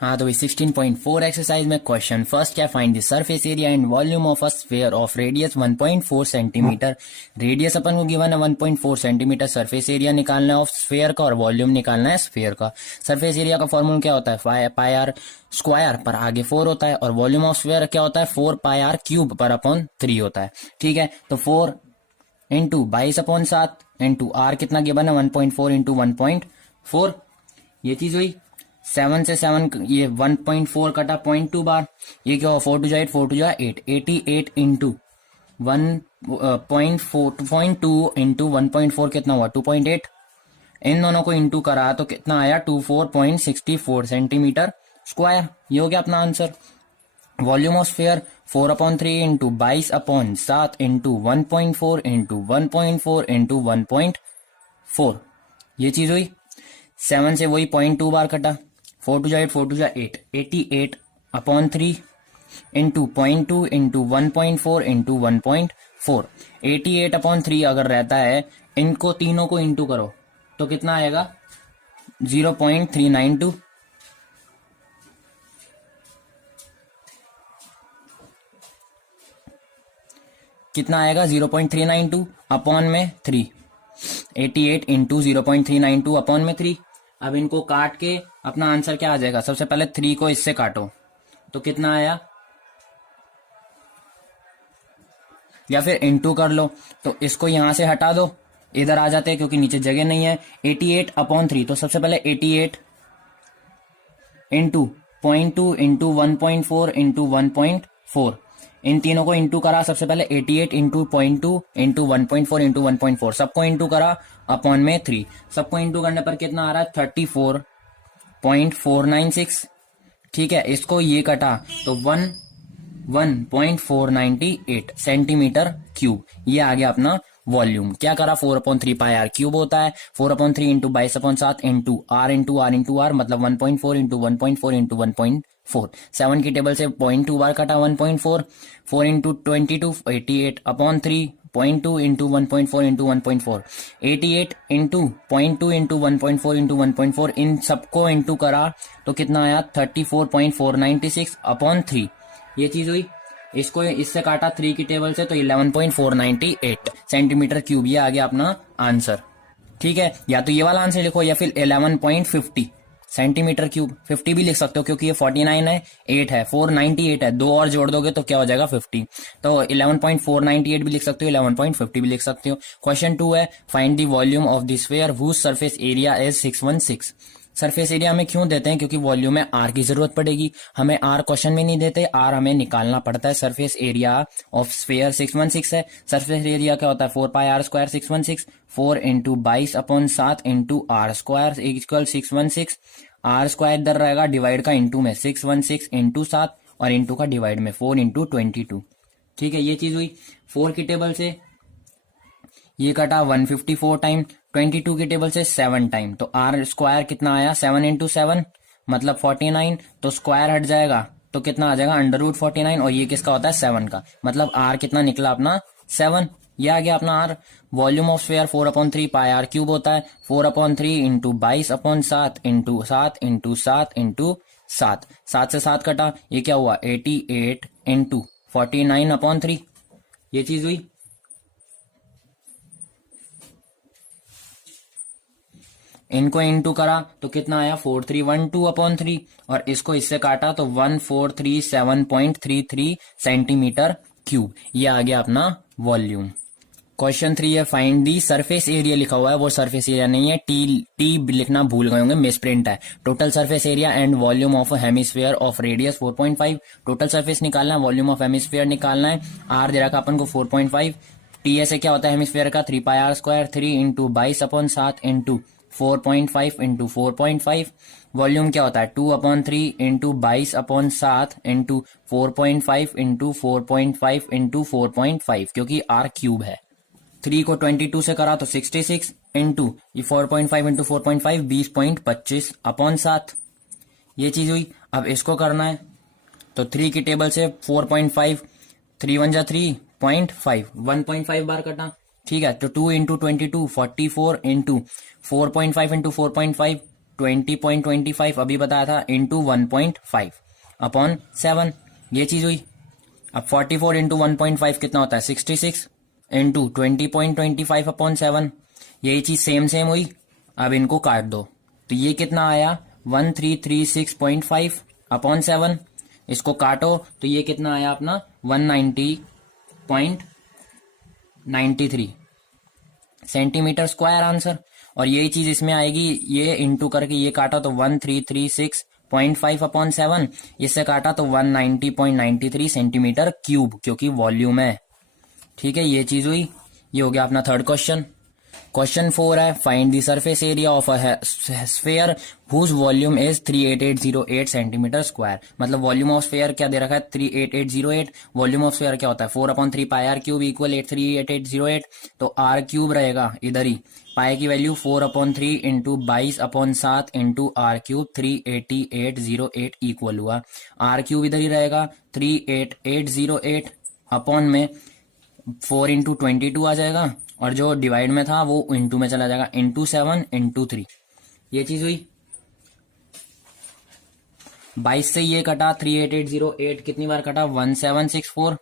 हाँ तो 16.4 एक्सरसाइज में क्वेश्चन फर्स्ट क्या, find the surface area and volume of a sphere of radius 1.4 centimetre. Radius अपन को गिवन है 1.4 सेंटीमीटर, सरफेस एरिया निकालना है ऑफ स्फीयर का और वॉल्यूम निकालना है स्फीयर का। सरफेस एरिया का फॉर्मूला क्या होता है, पाई आर स्क्वायर पर आगे 4 होता है, और वॉल्यूम ऑफ स्फीयर क्या होता है 4 पाई आर क्यूब पर अपॉन 3 होता है। ठीक है, तो 4 इंटू 22/7 इंटू आर कितना गिवन है 1.4 इंटू 1.4, ये चीज हुई। 7 से 7 ये 1.4 कटा 0.2 बार, ये क्या हुआ 4 टू जा 8, 4 टू जा 8, 88 इंटू 1.2 इंटू 1.4 कितना हुआ 2.8। इन दोनों को इंटू करा तो कितना आया 24.64 सेंटीमीटर स्क्वायर। ये हो गया अपना answer. Volume of sphere 4/3 into 22/7 into 1.4 into 1.4 into 1.4, ये चीज हुई। 7 से वही 0.2 बार कटा, 4 टू जा 8, 4 टू जा 8, 88/3 इंटू 0.2 इंटू 1.4 इंटू 1.4। 88/3 अगर रहता है, इनको तीनों को इंटू करो तो कितना आएगा 0.392। कितना आएगा 0.392 अपॉन में 3, 88 इंटू 0.392 अपॉन में 3। अब इनको काट के अपना आंसर क्या आ जाएगा, सबसे पहले 3 को इससे काटो तो कितना आया, या फिर इंटू कर लो तो इसको यहां से हटा दो, इधर आ जाते हैं क्योंकि नीचे जगह नहीं है। 88/3 तो सबसे पहले 88 इंटू 0.2 इंटू 1.4 इंटू 1.4, इन तीनों को इंटू करा। सबसे पहले 88 इंटू 0.2 इंटू 1.4 इंटू 1.4, सबको इंटू करा अपॉन में 3। सबको इंटू करने पर कितना आ रहा है 34.496। ठीक है, इसको ये कटा तो 1.498 सेंटीमीटर क्यूब, ये आ गया अपना वॉल्यूम। क्या करा 4/3 पाई आर क्यूब होता है, 4/3 into 22/7 into r into r into r, मतलब 1.4 इंटू 1.4 इंटू 1.4। 7 की टेबल से 0.2 बार कटा 1.4, 4 into 22 88/3, 0.2 into 1.4 into 1.4, 88 into 0.2 into 1.4 into 1.4, इन सबको इंटू करा तो कितना आया 34.496/3, ये चीज हुई। इसको इससे काटा 3 की टेबल से तो 11.498 सेंटीमीटर क्यूब, ये आ गया अपना आंसर। ठीक है, या तो ये वाला आंसर लिखो या फिर 11.50 सेंटीमीटर क्यूब। 50 भी लिख सकते हो क्योंकि ये 49 है, 8 है, 498 है, 2 और जोड़ दोगे तो क्या हो जाएगा 50। तो 11.498 भी लिख सकते हो, 11.50 भी लिख सकते हो। क्वेश्चन 2 है, find the volume of the sphere whose surface area is 616। Surface area हमें क्यों देते हैं, क्योंकि वॉल्यूम में आर की जरूरत पड़ेगी। हमें आर क्वेश्चन में नहीं देते, आर हमें निकालना पड़ता है। सरफेस एरिया ऑफ स्फीयर 616 है। सरफेस एरिया क्या होता है 4 pi r square 616, 4 into 22/7 into r square equal 616। R square इधर रहेगा, डिवाइड का इंटू में 616 इंटू 7 और इंटू का डिवाइड में 4 इंटू 22। ठीक है, ये चीज हुई। 4 की टेबल से ये कटा 154 टाइम, 22 की टेबल से 7 टाइम, तो आर स्क्वायर कितना आया 7 इंटू 7 मतलब 49, तो स्क्वायर हट जाएगा तो कितना आ जाएगा √49, और ये किसका होता है 7 का, मतलब आर कितना निकला अपना 7। ये आ गया अपना r. Volume of sphere 4/3 pi r cube होता है, 4/3 इंटू 22/7 इंटू 7 इंटू 7 इंटू 7, 7 से 7 कटा, ये क्या हुआ 88 इंटू 49/3, ये चीज हुई। इनको इंटू करा तो कितना आया 4312/3, और इसको इससे काटा तो 1437.33 सेंटीमीटर क्यूब, ये आ गया अपना वॉल्यूम। क्वेश्चन 3 है, फाइंड दी सरफेस एरिया लिखा हुआ है, वो सरफेस एरिया नहीं है, टी लिखना भूल गए होंगे, मिस प्रिंट है। Total surface area and volume of hemisphere of radius 4.5। Total surface निकालना है, वॉल्यूम ऑफ हेमिस्फीयर निकालना है। आर दे रखा अपन को 4.5, टी ऐसे क्या होता है हेमिस्फीयर का 3 pi r square, 3 into 22/7 into 4.5 into 4.5। Volume क्या होता है 2/3 इंटू 22/7 इंटू 4.5 इंटू 4.5 इंटू 4.5, क्योंकि आर क्यूब है। 3 को 22 से करा तो 66 इंटू 4.5 इंटू 4.5 20.25/7, ये चीज हुई। अब इसको करना है तो 3 की टेबल से 4.5, 3 1 जा 3.5, 1.5 बार कटा। ठीक है, तो 2 इंटू 22 44 इंटू 4.5 इंटू 4.5 20.25 अभी बताया था इंटू 1.5 अपॉन 7, ये चीज हुई। अब 44 इंटू 1.5 कितना होता है 66 इंटू 20.25 अपॉन 7, यही चीज सेम सेम हुई। अब इनको काट दो तो ये कितना आया 1336.5 अपॉन 7, इसको काटो तो ये कितना आया अपना 190.93 सेंटीमीटर स्क्वायर आंसर। और यही चीज इसमें आएगी, ये इंटू करके ये काटा तो 1336.5 अपॉन 7, इससे काटा तो 190.93 सेंटीमीटर क्यूब, क्योंकि वॉल्यूम है। ठीक है, ये चीज हुई। ये हो गया अपना थर्ड क्वेश्चन। क्वेश्चन 4 है find the surface area of a sphere whose volume is 38808 centimetre square. मतलब वॉल्यूम ऑफ स्फीयर क्या दे रखा है 38808, वॉल्यूम ऑफ स्फीयर क्या होता है 4/3 पाई आर क्यूब इक्वल 83808, तो आर क्यूब रहेगा इधर ही, पाई की value 4/3 into 22/7 into r cube 38808 equal हुआ, आर क्यूब इधर ही रहेगा 38808 अपॉन में 4 इंटू 22 आ जाएगा, और जो डिवाइड में था वो इंटू में चला जाएगा, इंटू 7 इंटू 3, ये चीज हुई। 22 से ये कटा 38808 कितनी बार कटा 1764,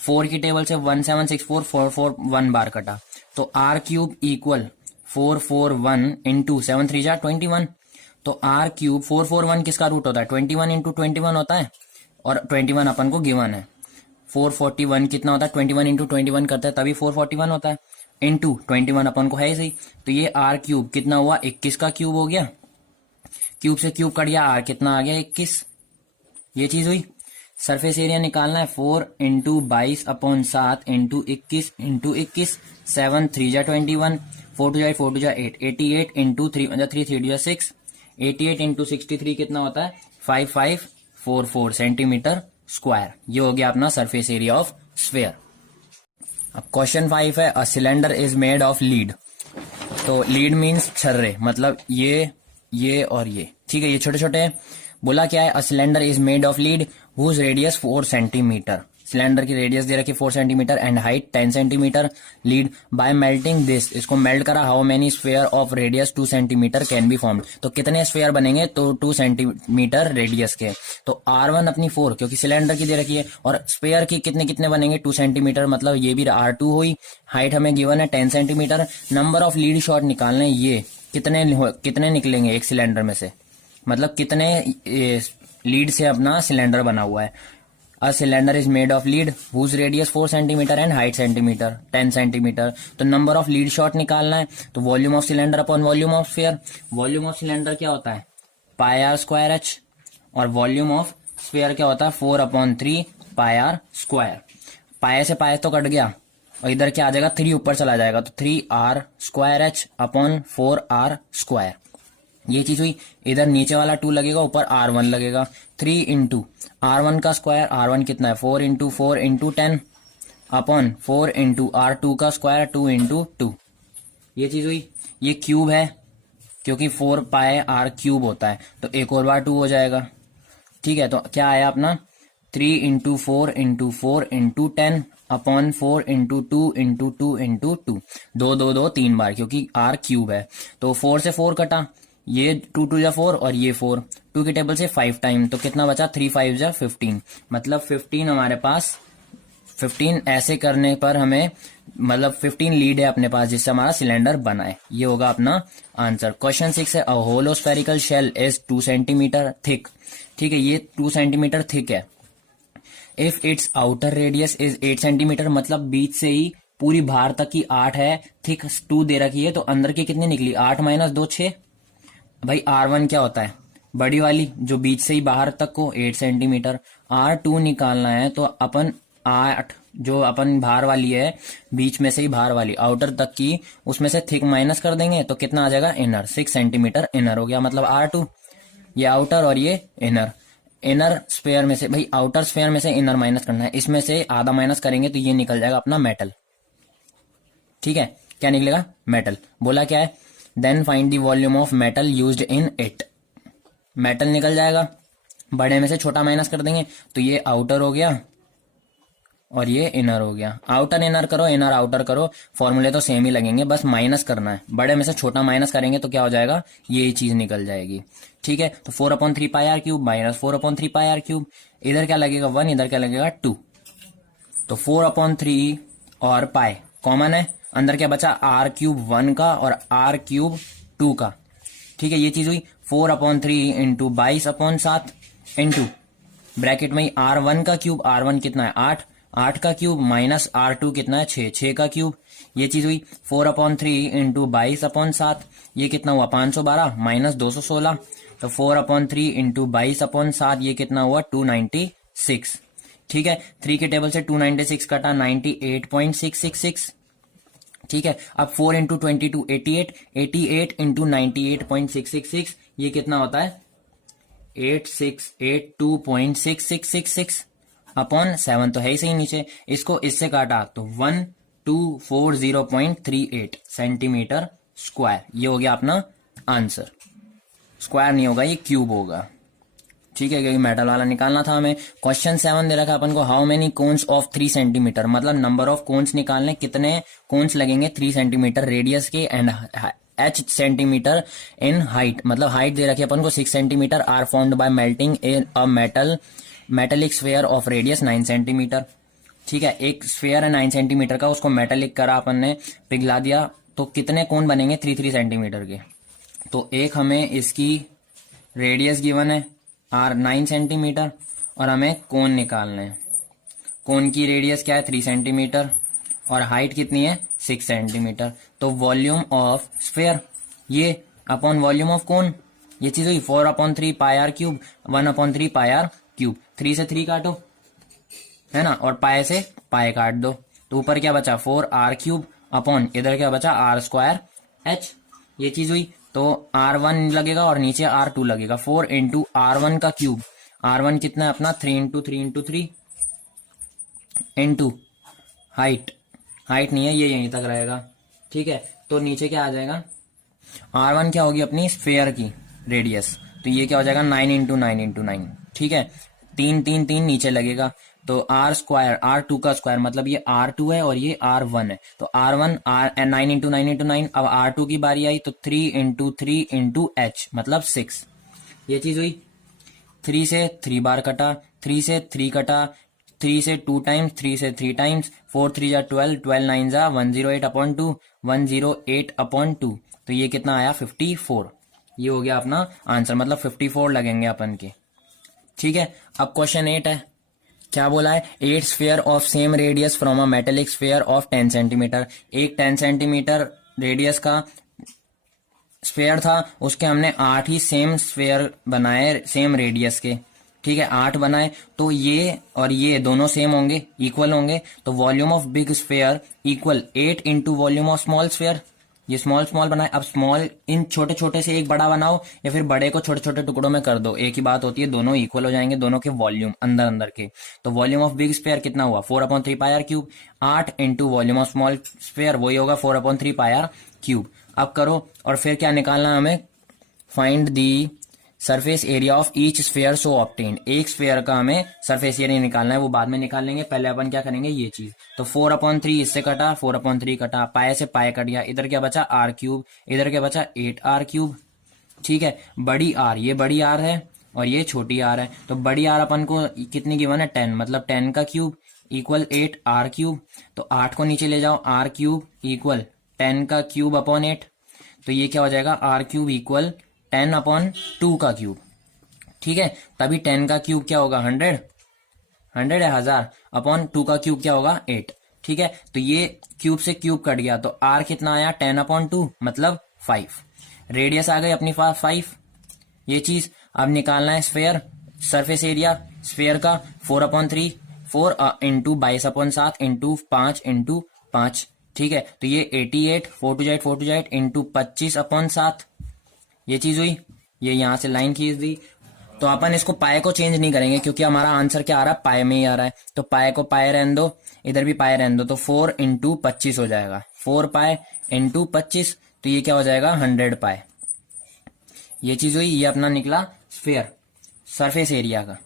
4 की टेबल से 1764 441 बार कटा, तो आर क्यूब इक्वल 441 इंटू 7 3 जा 21, तो आर क्यूब 441 किसका रूट होता है 21 इंटू 21 होता है, और 21 अपन को गिवन है। 441 कितना होता है 21 इंटू 21 करते हैं तभी 441 होता है, इंटू 21 अपन को है ही सही, तो ये आर क्यूब कितना हुआ 21 का क्यूब हो गया, क्यूब से क्यूब कट गया, आर कितना आ गया 21, ये चीज हुई। सरफेस एरिया निकालना है 4 इंटू 22/7 इंटू 21 इंटू 21, 7 3 जा 21, 4 2 जा 4 2 जा 8, 88 इंटू 3 3 3 जा 6, 88 इंटू 63 कितना होता है 5544 सेंटीमीटर स्क्वायर। ये हो गया अपना सरफेस एरिया ऑफ स्फीयर। अब क्वेश्चन 5 है a cylinder is made of lead. तो लीड मीन्स छर्रे, मतलब ये और ये, ठीक है, ये छोटे छोटे हैं। बोला क्या है a cylinder is made of lead whose radius 4 centimetre, cylinder की रेडियस दे रखी 4 centimetre and height 10 centimetre, lead by melting this, इसको मेल्ट करा, how many sphere of radius 2 centimetre can be formed, तो कितने स्फीयर बनेंगे, तो 2 सेंटीमीटर रेडियस के, तो R1 अपनी 4 क्योंकि सिलेंडर की दे रखी है, और स्फीयर की कितने कितने बनेंगे 2 सेंटीमीटर, मतलब ये भी R2 हुई, हाइट हमें गिवन है 10 centimetre, number of lead shot निकालने, ये कितने निकलेंगे एक सिलेंडर में से, मतलब कितने लीड से अपना सिलेंडर बना हुआ है। A cylinder is made of lead whose radius 4 centimetre and height centimetre 10 centimetre, तो नंबर ऑफ लीड शॉट निकालना है, तो volume of cylinder upon volume of sphere, volume of cylinder क्या होता है पाई आर स्क्वायर एच, और volume of sphere क्या होता है 4/3 पाई आर स्क्वायर, पाई से पाई तो कट गया, और इधर क्या आ जाएगा 3 ऊपर चला जाएगा, तो 3R square H upon 4R square, ये चीज हुई। इधर नीचे वाला 2 लगेगा, ऊपर R1 लगेगा, 3 इंटू R1 का स्क्वायर, R1 कितना है 4 into 4 into 10 upon 4 into R2 का स्क्वायर 2 इंटू 2, ये चीज हुई। ये क्यूब है क्योंकि 4 पाए R क्यूब होता है, तो एक और बार 2 हो जाएगा, ठीक है, तो क्या आया अपना 3 into 4 into 4 into 10 upon 4 into 2 into 2 into 2, 2 2 2 3 बार क्योंकि R क्यूब है, तो 4 से 4 कटा, ये 2 2 जा 4 और ये 4, 2 की टेबल से 5 टाइम, तो कितना बचा 3 5 जा 15, मतलब 15 हमारे पास, 15 ऐसे करने पर हमें मतलब 15 लीड है अपने पास जिससे हमारा सिलेंडर बना है, ये होगा अपना आंसर। क्वेश्चन 6 है a hollow spherical shell is 2 centimetre thick, ठीक है, ये 2 सेंटीमीटर थिक है, if its outer radius is 8 centimetre, मतलब बीच से ही पूरी बाहर तक की 8 है, थिक 2 दे रखी है, तो अंदर की कितनी निकली 8 - 2 6, भाई R1 क्या होता है बड़ी वाली जो बीच से ही बाहर तक को 8 सेंटीमीटर, R2 निकालना है तो अपन 8 जो अपन बाहर वाली है बीच में से ही बाहर वाली आउटर तक की, उसमें से थिक माइनस कर देंगे तो कितना आ जाएगा इनर, 6 सेंटीमीटर इनर हो गया, मतलब R2, ये आउटर और ये इनर, इनर स्फीयर में से, भाई आउटर स्फीयर में से इनर माइनस करना है, इसमें से आधा माइनस करेंगे तो ये निकल जाएगा अपना मेटल, ठीक है, क्या निकलेगा मेटल। बोला क्या है then find the volume of metal used in it, metal निकल जाएगा, बड़े में से छोटा माइनस कर देंगे तो ये आउटर हो गया और ये इनर हो गया। आउटर इनर करो, इनर आउटर करो, फॉर्मूले तो सेम ही लगेंगे, बस माइनस करना है। बड़े में से छोटा माइनस करेंगे तो क्या हो जाएगा, ये चीज निकल जाएगी। ठीक है, तो 4/3πr³ माइनस 4/3πr³। इधर क्या लगेगा 1, इधर क्या लगेगा 2। तो 4/3 और पाई कॉमन है, अंदर क्या बचा r³ 1 का और r³ 2 का। ठीक है, ये चीज हुई 4/3 इंटू 22/7 इंटू ब्रैकेट में r1 का क्यूब, r1 कितना है 8, 8 का क्यूब माइनस r2 कितना है 6, 6 का क्यूब। ये चीज हुई 4/3 इंटू 22/7, ये कितना हुआ 512 माइनस 216। तो 4/3 इंटू 22/7 ये कितना हुआ 296। ठीक है, 3 के टेबल से 296 कटा 98.666। ठीक है, अब 4 इंटू 22 88, 88 इंटू 98.666 ये कितना होता है 8682.6666 अपॉन 7 तो है ही सही नीचे। इसको इससे काटा तो 1240.38 सेंटीमीटर स्क्वायर। ये हो गया अपना आंसर। स्क्वायर नहीं होगा, ये क्यूब होगा। ठीक है, क्योंकि मेटल वाला निकालना था हमें। क्वेश्चन 7 दे रखा अपन को, how many cones of 3 centimetre, मतलब नंबर ऑफ कोन्स निकालने, कितने कोन्स लगेंगे 3 सेंटीमीटर रेडियस के and h centimetre in height, मतलब हाइट दे रखी अपन को 6 centimetre, are formed by melting in a metallic sphere of radius 9 centimetre. ठीक है, एक स्फेयर है 9 सेंटीमीटर का, उसको मेटेलिक करा अपन ने, पिघला दिया, तो कितने कोन बनेंगे 3 सेंटीमीटर के। तो एक हमें इसकी रेडियस गिवन है r 9 सेंटीमीटर और हमें कोन निकालना है। कोन की रेडियस क्या है 3 सेंटीमीटर और हाइट कितनी है 6 सेंटीमीटर। तो वॉल्यूम ऑफ स्फेयर ये अपॉन वॉल्यूम ऑफ कोन, ये चीज हुई 4/3πr³, 1/3πr³। 3 से 3 काटो है ना, और पाए से पाए काट दो, तो ऊपर क्या बचा 4r³ अपॉन इधर क्या बचा r² h। ये चीज हुई, तो r1 लगेगा और नीचे r2 लगेगा। 4 इंटू r1 का क्यूब, r1 कितना है अपना 3 into 3 into 3 into height, height नहीं है ये यहीं तक रहेगा। ठीक है, तो नीचे क्या आ जाएगा r1 क्या होगी अपनी स्फेयर की रेडियस, तो ये क्या हो जाएगा 9 इंटू 9 इंटू 9। ठीक है, 3 3 3 नीचे लगेगा, तो r² r2 का स्क्वायर मतलब ये r2 है और ये r1 है, तो r1 9 इंटू 9 इंटू 9। अब r2 की बारी आई तो 3 इंटू 3 इंटू h मतलब 6। ये चीज हुई, 3 से 3 बार कटा, 3 से 3 कटा, 3 से 2 टाइम्स, 3 से 3 टाइम्स, 4 3 जा 12, 12 9 जा 108/2, 108/2। तो ये कितना आया 54। ये हो गया अपना आंसर, मतलब 54 लगेंगे अपन के। ठीक है, अब क्वेश्चन 8 है, क्या बोला है 8 sphere of same radius from a metallic sphere of 10 centimetre. एक 10 सेंटीमीटर रेडियस का स्फेयर था, उसके हमने 8 ही सेम स्फेयर बनाए सेम रेडियस के। ठीक है, 8 बनाए, तो ये और ये दोनों सेम होंगे, इक्वल होंगे, तो volume of big sphere equal 8 into volume of small sphere. ये स्मॉल स्मॉल बनाए, अब स्मॉल इन छोटे छोटे से एक बड़ा बनाओ या फिर बड़े को छोटे छोटे टुकड़ों में कर दो, एक ही बात होती है, दोनों इक्वल हो जाएंगे, दोनों के वॉल्यूम अंदर अंदर के। तो वॉल्यूम ऑफ बिग स्फेयर कितना हुआ 4/3πr³, 8 into volume of small sphere वही होगा 4/3πr³। अब करो, और फिर क्या निकालना है हमें, find the surface area of each sphere so obtained. एक स्फेयर का हमें सरफेस एरिया निकालना है, वो बाद में निकाल लेंगे, पहले अपन क्या करेंगे ये चीज। तो 4/3 इससे कटा, 4/3 कटा, पाए से पाए कट गया, इधर क्या बचा r³, इधर क्या बचा 8r³। ठीक है, बड़ी r, ये बड़ी r है और ये छोटी r है, तो बड़ी r अपन को कितनी गिवन है 10, मतलब 10 का क्यूब इक्वल 8r³। तो 8 को नीचे ले जाओ, r³ इक्वल 10 का क्यूब अपॉन 8, तो ये क्या हो जाएगा r³ इक्वल 10/2 का क्यूब। ठीक है, तभी 10 का क्यूब क्या होगा 100, 100 है 1000, अपॉन 2 का क्यूब क्या होगा 8। ठीक है, तो ये क्यूब से क्यूब कट गया, तो r कितना आया 10/2 मतलब 5। रेडियस आ गई अपनी 5। ये चीज अब निकालना है स्फेयर सरफेस एरिया स्फेयर का 4/3, 4 इंटू 22/7 इंटू 5 इंटू 5। ठीक है, तो ये 88, 4 टू 8 इंटू 25/7। ये चीज हुई, ये यहां से लाइन खींच दी। तो अपन इसको पाए को चेंज नहीं करेंगे क्योंकि हमारा आंसर क्या आ रहा है पाए में ही आ रहा है, तो पाए को पाए रहने दो, इधर भी पाए रहने दो, तो 4 इंटू 25 हो जाएगा, 4 पाए इंटू 25, तो ये क्या हो जाएगा 100 पाए। ये चीज हुई, ये अपना निकला स्फेयर सरफेस एरिया का।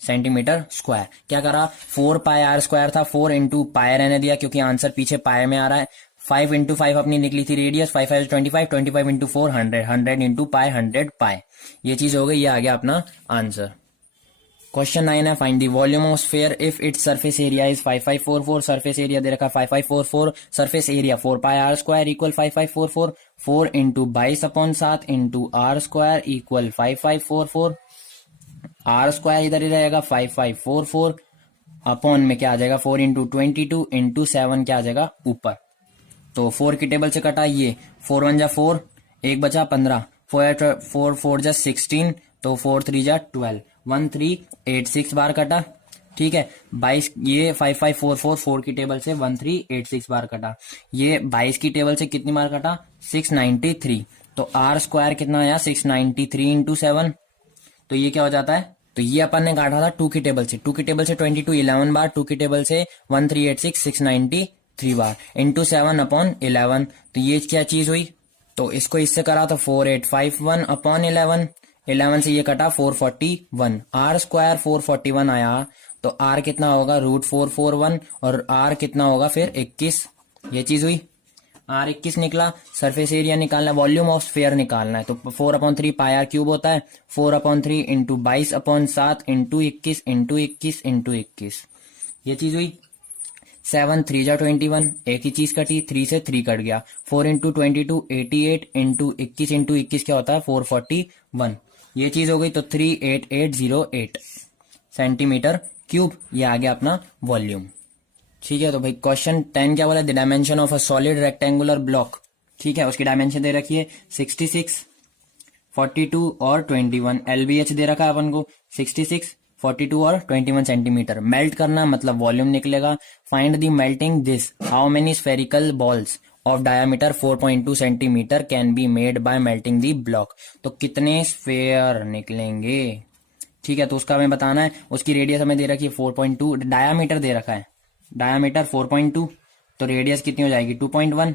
Centimetre square. क्या करा, 4 पाई आर स्क्वायर था, 4 इंटू पाई रहने दिया क्योंकि आंसर पीछे पाई में आ रहा है। 5 इंटू 5 अपनी निकली थी रेडियस, 5 5 25, 25 इंटू 4 100, 100 इंटू पाई 100 पाई। ये चीज हो गई, ये आ गया अपना आंसर। क्वेश्चन 9 है, find the volume of sphere if its surface area is 5544। Surface area दे रखा 5544, surface area 4 pi r square equal 5544, 4 into 22/7 into r square equal 5544। R square इधर ही रहेगा 5544, अपॉन में क्या आ जाएगा 4 इंटू 22 इंटू 7 क्या आ जाएगा ऊपर। तो 4 की टेबल से कटा ये, 4 1 जा 4, 1 बचा 15, 4 4 जा 16, तो 4 3 जा 12, 1386 बार कटा। ठीक है, 22 ये 5544 4 की टेबल से 1386 बार कटा। ये 22 की टेबल से कितनी बार कटा, 693। तो आर स्क्वायर कितना आया 693 इंटू 7, तो ये क्या हो जाता है, तो ये अपन ने काटा था 2 की टेबल से, 2 की टेबल से 22 11 बार, 2 की टेबल से 1386 693 बार इंटू 7 अपॉन 11। तो ये क्या चीज हुई, तो इसको इससे करा तो 4851 अपॉन 11, 11 से ये कटा 441, आर स्क्वायर 441 आया। तो आर कितना होगा √441 और आर कितना होगा फिर 21, ये चीज हुई। आर 21 निकला, सरफेस एरिया निकालना, वॉल्यूम ऑफ स्फीयर निकालना है, तो 4/3 पाई आर क्यूब होता है, 4/3 इंटू 22/7 इंटू 21 इंटू 21 इंटू 21, ये चीज हुई। 7 3 जा 21, एक ही चीज कटी, 3 से 3 कट गया, 4 इंटू 22 88 इंटू 21 इंटू 21 क्या होता है 441, ये चीज हो गई। तो 38808 सेंटीमीटर क्यूब, ये आ गया अपना वॉल्यूम। ठीक है, तो भाई क्वेश्चन 10 क्या बोला, the dimension of a solid rectangular block. ठीक है, उसकी डायमेंशन दे रखी है 66 42 और 21, एलबीएच दे रखा है अपन को 66 42 और 21 सेंटीमीटर। मेल्ट करना मतलब वॉल्यूम निकलेगा। Find the melting this, how many spherical balls of diameter 4.2 centimetre can be made by melting the block. तो कितने स्फेयर निकलेंगे, ठीक है, तो उसका हमें बताना है। उसकी रेडियस हमें दे रखी है 4.2, डायामीटर दे रखा है, डायामीटर 4.2, तो रेडियस कितनी हो जाएगी 2.1,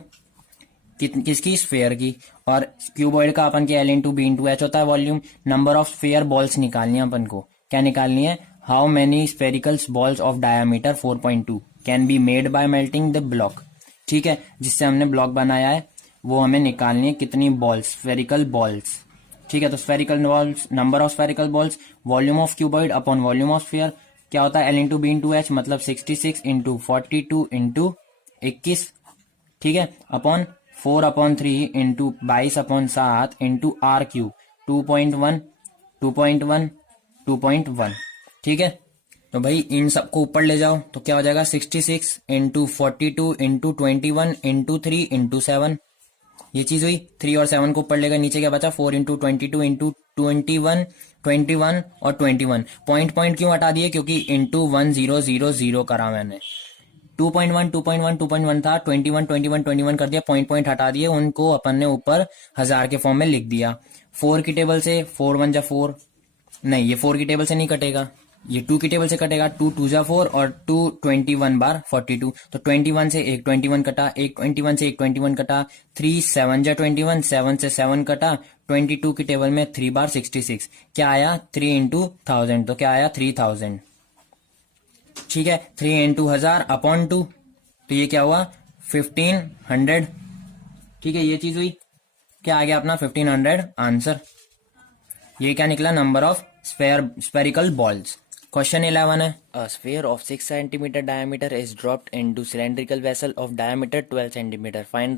किसकी स्फेयर की। और क्यूबॉइड का अपन के L into b into h होता है volume. Number of sphere balls निकालनी है अपन को, क्या निकालनी है, how many sphericals balls of diameter 4.2 can be made by melting the block. ठीक है, जिससे हमने ब्लॉक बनाया है वो हमें निकालनी है, कितनी बॉल्स, स्फेरिकल बॉल्स। ठीक है, तो spherical balls, number of spherical balls, volume of cuboid upon volume of sphere, क्या होता है L into b into h, मतलब 66 इंटू 42 इंटू 21, ठीक है, upon 4/3 into 22/7 into r cube 2.1 2.1 2.1। ठीक है, तो भाई इन सबको ऊपर ले जाओ तो क्या हो जाएगा 66 इंटू 42 इंटू 21 इंटू 3 इंटू 7, ये चीज हुई। 3 और 7 को ऊपर लेगा, नीचे क्या बचा 4 इंटू 22 इंटू 21 21 और 21। पॉइंट क्यों हटा दिए, क्योंकि इंटू 1000 करा मैंने। 2.1 2.1 2.1 था, 21 21 21 कर दिया, पॉइंट हटा दिए, उनको अपन ने ऊपर 1000 के फॉर्म में लिख दिया। 4 की टेबल से 4 1 जा 4, नहीं ये 4 की टेबल से नहीं कटेगा, ये 2 की टेबल से कटेगा, 2 2 जा 4 और 2 21 बार 42, तो 21 से एक 21 कटा, एक 21 से एक 21 कटा, 3 7 जा 21, 7 से 7 कटा, 22 की टेबल में 3 बार 66, क्या आया 3 इंटू 1000, तो क्या आया 3000। ठीक है, 3 इंटू 1000 अपॉन 2, तो ये क्या हुआ 1500। ठीक है, ये चीज हुई, क्या आ गया अपना 1500 आंसर। ये क्या निकला, number of spherical balls. Question 11 है, अ sphere of 6 centimetre diameter is dropped into cylindrical vessel of diameter 12 centimetre, find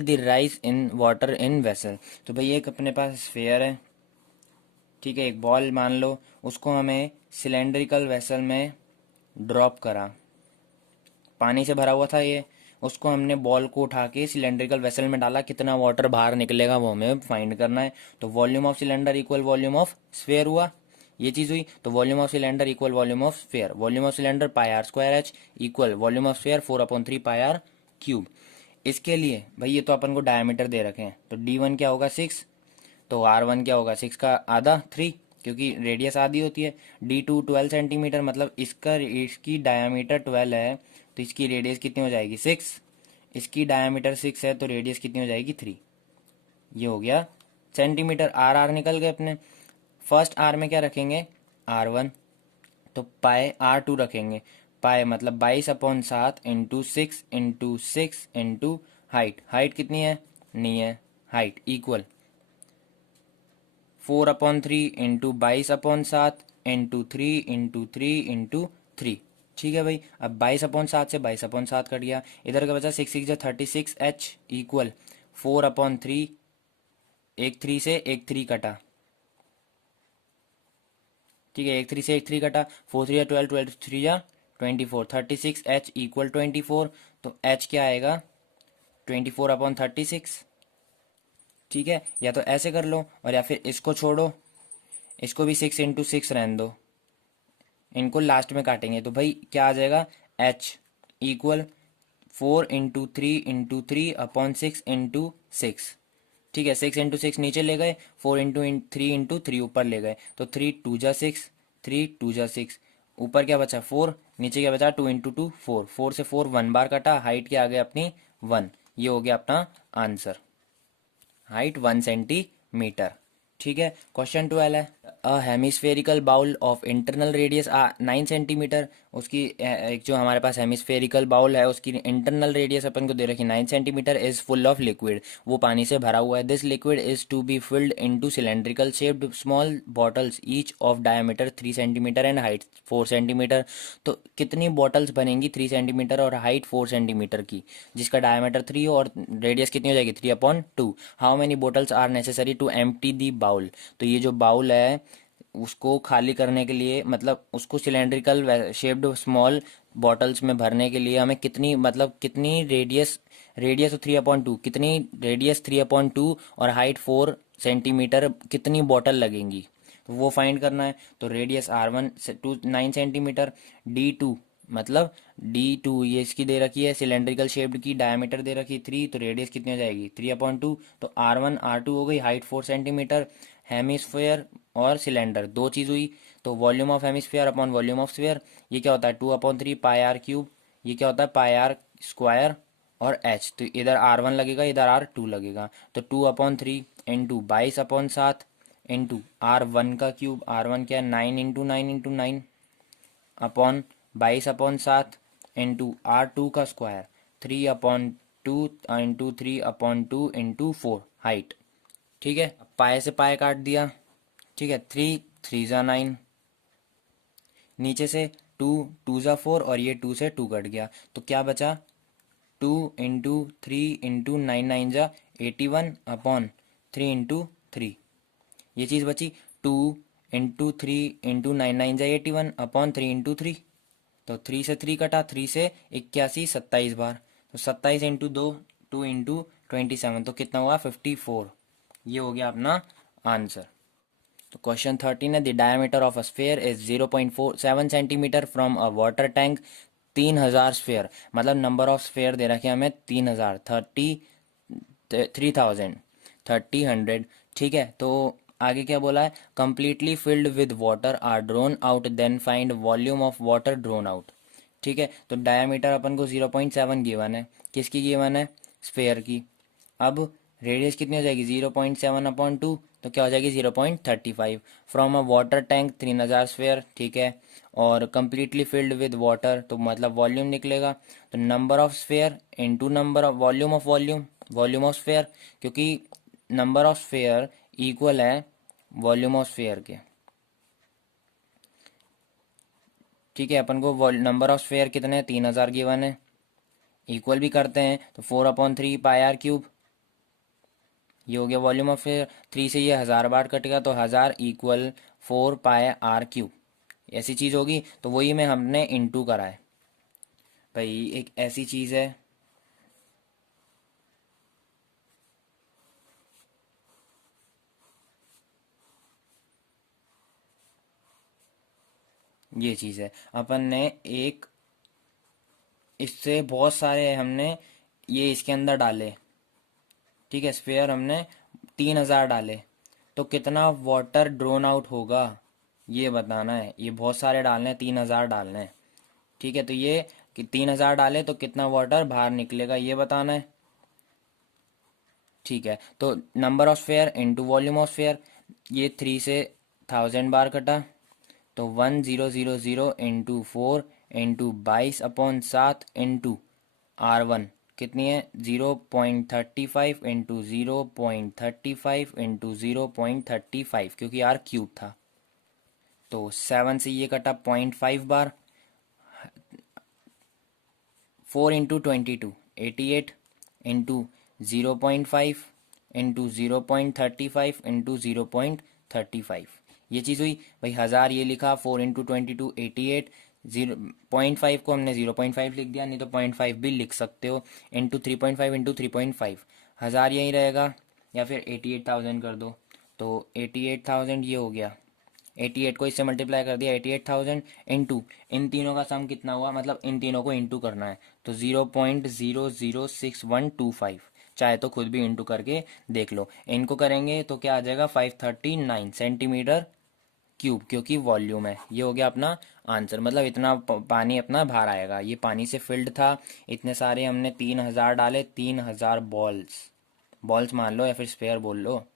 the rise in water in vessel. तो भाई एक अपने पास स्फीयर है, ठीक है, एक बॉल मान लो, उसको हमें सिलेंड्रिकल वेसल में ड्रॉप करा, पानी से भरा हुआ था ये, उसको हमने बॉल को उठा के सिलेंड्रिकल वेसल में डाला, कितना वाटर बाहर निकलेगा वो हमें फाइंड करना है। तो volume of cylinder equal volume of sphere हुआ, ये चीज हुई। तो volume of cylinder equal volume of sphere, volume of cylinder pi r square h equal volume of sphere 4/3 pi r cube. इसके लिए भाई ये तो अपन को डायमीटर दे रखे हैं, तो D1 क्या होगा 6, तो R1 क्या होगा 6 का आधा 3, क्योंकि रेडियस आधी होती है। D2 12 सेंटीमीटर, मतलब इसकी डायमीटर 12 है, तो इसकी रेडियस कितनी हो जाएगी 6, इसकी डायमीटर 6 है, तो रेडियस कितनी हो जाएगी 3, ये हो गया सेंटीमीटर। आर निकल गए अपने। फर्स्ट आर में क्या रखेंगे, R1, तो पाए R2 रखेंगे। पाए मतलब 22/7 इंटू 6 हाइट। हाइट कितनी है? नहीं है हाइट, इक्वल 4/3 इंटू 22/7 इंटू 3 ठीक है भाई। अब 22/7 से 22/7 कट गया, इधर का बचा 6 6 36H इक्वल 4/3, एक 3 से एक 3 कटा, ठीक है, एक 3 से एक 3 कटा, 4 3 12, 12 3 24, 36H इक्वल 24, तो H क्या आएगा? 24/36, ठीक है। या तो ऐसे कर लो और या फिर इसको छोड़ो, इसको भी 6 इंटू 6 रहने दो, इनको लास्ट में काटेंगे तो भाई क्या आ जाएगा? H equal 4 into 3 into 3/6 into 6, ठीक है। 6 इंटू 6 नीचे ले गए, 4 इंटू 3 इंटू 3 ऊपर ले गए, तो 3 2 जा 6, 3 2 जा 6, ऊपर क्या बचा? 4, नीचे क्या बचा? 2 इंटू 2 4, 4 से 4 1 बार कटा, हाइट क्या आ गया अपनी? 1। ये हो गया अपना आंसर, हाइट 1 सेंटीमीटर, ठीक है। क्वेश्चन 12 है, a hemispherical bowl of internal radius 9 centimetre. उसकी एक जो हमारे पास हेमिस्फेरिकल बाउल है उसकी इंटरनल रेडियस अपन को दे रखी 9 centimetre, is full of liquid, वो पानी से भरा हुआ है। This liquid is to be filled into cylindrical shaped small bottles each of diameter 3 centimetre and height 4 centimetre. तो कितनी बॉटल्स बनेंगी 3 सेंटीमीटर और हाइट 4 सेंटीमीटर की, जिसका डायमीटर 3 और रेडियस कितनी हो जाएगी? 3/2। How many bottles are necessary to empty the bowl. तो ये जो बाउल है उसको खाली करने के लिए, मतलब उसको सिलेंड्रिकल शेप्ड स्मॉल बॉटल्स में भरने के लिए हमें कितनी, मतलब कितनी रेडियस, रेडियस 3/2, कितनी रेडियस 3/2 और हाइट 4 सेंटीमीटर, कितनी बॉटल लगेंगी, तो वो फाइंड करना है। तो रेडियस R1 से 9 सेंटीमीटर, D2 मतलब D2 ये इसकी दे रखी है सिलेंड्रिकल शेप्ड की, डायमीटर दे रखी 3, तो रेडियस कितनी हो जाएगी? 3/2, तो R1 R2 हो गई, हाइट 4 सेंटीमीटर। हेमिस्फेयर और सिलेंडर दो चीज़ हुई, तो volume of hemisphere upon volume of sphere, ये क्या होता है? 2/3 πr3, ये क्या होता है? πr², और H, तो इधर R1 लगेगा, इधर R2 लगेगा, तो 2/3 इंटू 22/7 इंटू R1 का क्यूब, R1 क्या है? 9 इंटू 9 अपॉन 22/7 इंटू R2 का स्क्वायर, 3/2 इंटू 3/2 इंटू 4 हाइट, ठीक है। पाए से पाए काट दिया, ठीक है, 3 3 जा 9, नीचे से 2 2 जा 4 और ये 2 से 2 कट गया, तो क्या बचा? 2 इंटू 3 इंटू 9 9 जा 81/3 ये चीज़ बची। 2 इंटू 3 इंटू 9 9 जा 81/3 तो 3 से 3 कटा, 3 से 81 27 बार, तो 27 इंटू 2 2 इंटू 27, तो कितना हुआ? 54। ये हो गया अपना आंसर। तो क्वेश्चन 13 है, the diameter of a sphere is 0.47 centimetre from a water tank. 3000 sphere, मतलब नंबर ऑफ स्फेयर दे रखे हमें 3000, 3000, 30 ठीक है। तो आगे क्या बोला है? Completely filled with water are drawn out, then find volume of water drawn out, ठीक है। तो डायमीटर अपन को 0.7 गिवन है, किसकी गिवन है? स्फेयर की। अब रेडियस कितनी हो जाएगी? 0.7/2, तो क्या हो जाएगी? 0.35। From a water tank 3000 sphere, ठीक है, और कंप्लीटली फिल्ड विद वाटर, तो मतलब वॉल्यूम निकलेगा, तो number of sphere into number of volume of volume, volume of sphere, क्योंकि नंबर ऑफ स्फेयर इक्वल है वॉल्यूम ऑफ स्फेयर के, ठीक है। अपन को नंबर ऑफ स्फेयर कितने? 3000 गिवन है, इक्वल भी करते हैं, तो 4/3 πr3, ये हो गया वॉल्यूम ऑफ एयर। 3 से ये 1000 बार कटेगा, तो 1000 इक्वल 4πr3, ऐसी चीज़ होगी, तो वही में हमने इंटू करा है भाई, एक ऐसी चीज़ है। ये चीज़ है, अपन ने एक, इससे बहुत सारे हमने ये इसके अंदर डाले, ठीक है, स्फेयर हमने 3000 डाले, तो कितना वाटर ड्रोन आउट होगा ये बताना है। ये बहुत सारे डालने हैं, 3000 डालने हैं, ठीक है। तो ये कि 3000 डाले तो कितना वाटर बाहर निकलेगा ये बताना है, ठीक है। तो number of sphere into volume of sphere, ये 3 से 1000 बार कटा, तो 1000 इंटू 4 इंटू 22/7 इंटू R1 कितनी है 0.35 इंटू 0.35 इंटू 0.35 क्योंकि R क्यूब था। तो 7 से ये कटा 0.5 बार, 4 इंटू 22 88 इंटू 0.5 इंटू 0.35 इंटू 0.35 ये चीज़ हुई भाई। 1000 ये लिखा, 4 इंटू 22 88, 0.5 को हमने 0.5 लिख दिया, नहीं तो 0.5 भी लिख सकते हो, इंटू 3.5 इंटू 3.5। 1000 यही रहेगा या फिर 88,000 कर दो, तो 88,000 ये हो गया। 88 को इससे मल्टीप्लाई कर दिया, 88,000 इंटू इन तीनों का सम कितना हुआ, मतलब इन तीनों को इंटू करना है, तो 0.006125। चाहे तो खुद भी इंटू करके देख लो। इनको करेंगे तो क्या आ जाएगा 539 सेंटीमीटर क्यूब, क्योंकि वॉल्यूम है। ये हो गया अपना आंसर, मतलब इतना पानी अपना बाहर आएगा। ये पानी से फिल्ड था, इतने सारे हमने 3000 डाले, 3000 बॉल्स, बॉल्स मान लो या फिर स्पेयर बोल लो,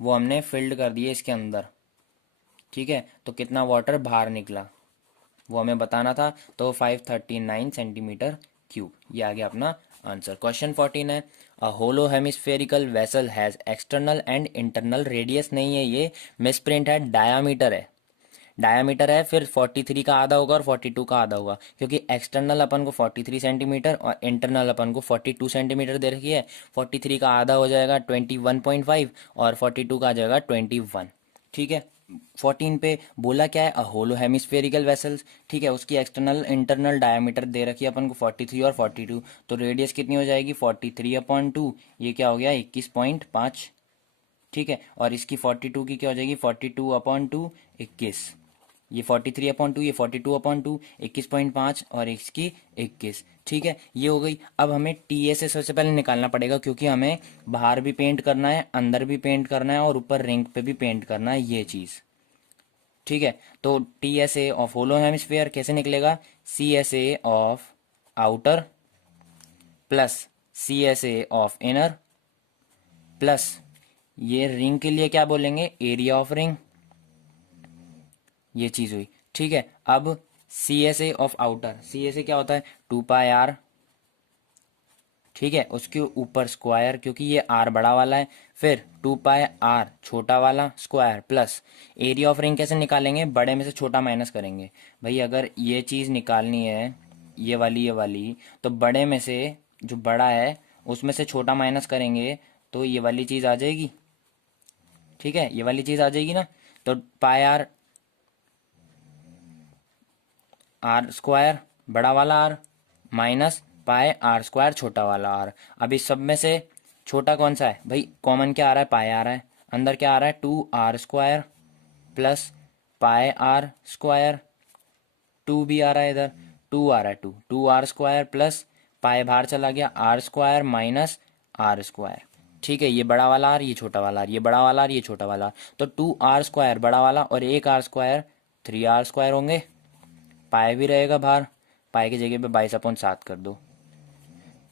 वो हमने फिल्ड कर दिए इसके अंदर। ठीक है, तो कितना वाटर बाहर निकला वो हमें बताना था, तो 539 सेंटीमीटर क्यूब। ये आ गया अपना आंसर। क्वेश्चन 14 है, a hollow hemispherical vessel has external and internal radius नहीं है, ये मिसप्रिंट है, डायामीटर है। डायामीटर है, फिर 43 का आधा होगा और 42 का आधा होगा, क्योंकि एक्सटर्नल अपन को 43 सेंटीमीटर और इंटरनल अपन को 42 सेंटीमीटर दे रखी है। 43 का आधा हो जाएगा 21.5 और 42 का आ जाएगा 21। ठीक है, 14 पे बोला क्या है, अ होलो हेमिस्फेरिकल वेसल्स। ठीक है, उसकी एक्सटर्नल इंटरनल डायमीटर दे रखी है अपन को 43 और 42, तो रेडियस कितनी हो जाएगी 43/2, ये क्या हो गया 21.5। ठीक है, और इसकी 42 की क्या हो जाएगी 42/2, 21। ये 43/2, ये 42/2, 21.5 और इसकी 21। ठीक है, ये हो गई। अब हमें TSA सबसे पहले निकालना पड़ेगा, क्योंकि हमें बाहर भी पेंट करना है, अंदर भी पेंट करना है और ऊपर रिंग पे भी पेंट करना है, ये चीज़। ठीक है, तो TSA ऑफ होलो हेमिस्फीयर कैसे निकलेगा, CSA of outer plus CSA of inner plus ये रिंग के लिए क्या बोलेंगे, एरिया ऑफ रिंग, ये चीज हुई। ठीक है, अब CSA ऑफ आउटर, CSA क्या होता है 2πr। ठीक है, उसके ऊपर स्क्वायर, क्योंकि ये r बड़ा वाला है, फिर 2πr छोटा वाला square plus area of ring कैसे निकालेंगे, बड़े में से छोटा माइनस करेंगे। भाई अगर ये चीज निकालनी है, ये वाली, तो बड़े में से जो बड़ा है उसमें से छोटा माइनस करेंगे, तो ये वाली चीज आ जाएगी। ठीक है, ये वाली चीज आ जाएगी ना, तो πr आर स्क्वायर बड़ा वाला आर माइनस πr² छोटा वाला आर। अब इस सब में से छोटा कौन सा है भाई, कॉमन क्या आ रहा है, पाई आ रहा है, अंदर क्या आ रहा है 2r² प्लस πr², 2 भी आ रहा है इधर, 2 आ रहा है, 2r² प्लस पाए बाहर चला गया r² माइनस r²। ठीक है, ये बड़ा वाला आर, ये छोटा वाला आर, ये बड़ा वाला आर, ये छोटा वाला आर, तो 2r² बड़ा वाला और एक r² 3r² होंगे। पाए भी रहेगा बाहर, पाए की जगह पे 22/7 कर दो,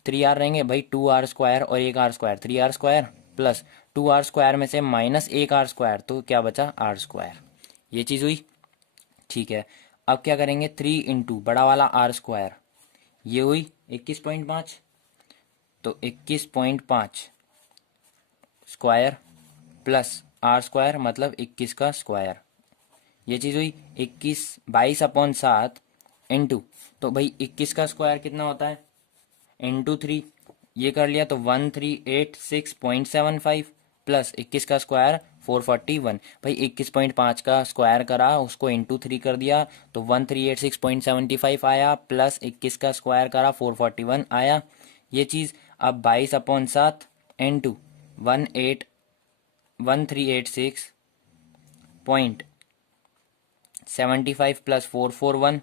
3r रहेंगे भाई, 2r² और एक r², 3r² प्लस 2r² में से माइनस एक r², तो क्या बचा r²। ये चीज़ हुई। ठीक है, अब क्या करेंगे 3 इंटू बड़ा वाला r², ये हुई 21.5, तो 21.5 स्क्वायर प्लस r² मतलब 21 का स्क्वायर, ये चीज़ हुई 22/7 इंटू, तो भाई 21 का स्क्वायर कितना होता है इंटू 3, ये कर लिया तो 1386.75 प्लस 21 का स्क्वायर 441। भाई 21.5 का स्क्वायर करा, उसको इंटू 3 कर दिया, तो 1386.75 आया, प्लस 21 का स्क्वायर करा 441 आया, ये चीज़। अब 22/7 इंटू 1386.75 प्लस 441।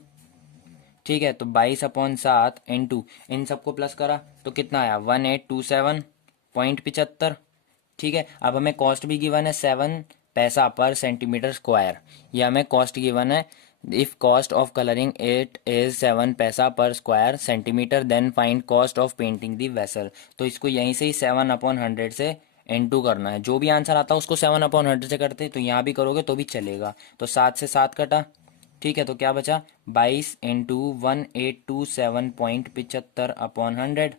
ठीक है, तो 22/7 इंटू इन सबको प्लस करा तो कितना आया 1827.75। ठीक है, अब हमें कॉस्ट भी गिवन है 7 पैसा पर सेंटीमीटर स्क्वायर, ये हमें कॉस्ट गिवन है। If cost of colouring it is 7 पैसा per square centimetre, then find cost of painting the vessel. तो इसको यहीं से ही 7/100 से इंटू करना है, जो भी आंसर आता है उसको 7/100 से करते, तो यहाँ भी करोगे तो भी चलेगा। तो 7 से 7 कटा, ठीक है, तो क्या बचा 22 इंटू 1827.75 अपॉन 100।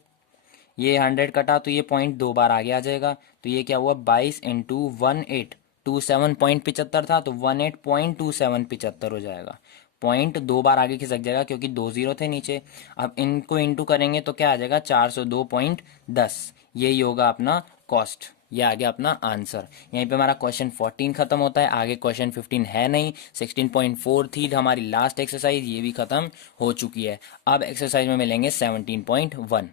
ये 100 कटा तो ये पॉइंट 2 बार आगे आ जाएगा, तो ये क्या हुआ 22 इंटू 1827.75 था, तो 18.2775 हो जाएगा। पॉइंट 2 बार आगे खिसक जाएगा क्योंकि 2 जीरो थे नीचे। अब इनको इंटू करेंगे तो क्या आ जाएगा 402.10। यही होगा अपना कॉस्ट। ये आ गया अपना आंसर। यहीं पे हमारा क्वेश्चन 14 खत्म होता है, आगे क्वेश्चन 15 है नहीं। 16.4 थी हमारी लास्ट एक्सरसाइज, ये भी खत्म हो चुकी है। अब एक्सरसाइज में मिलेंगे 17.1।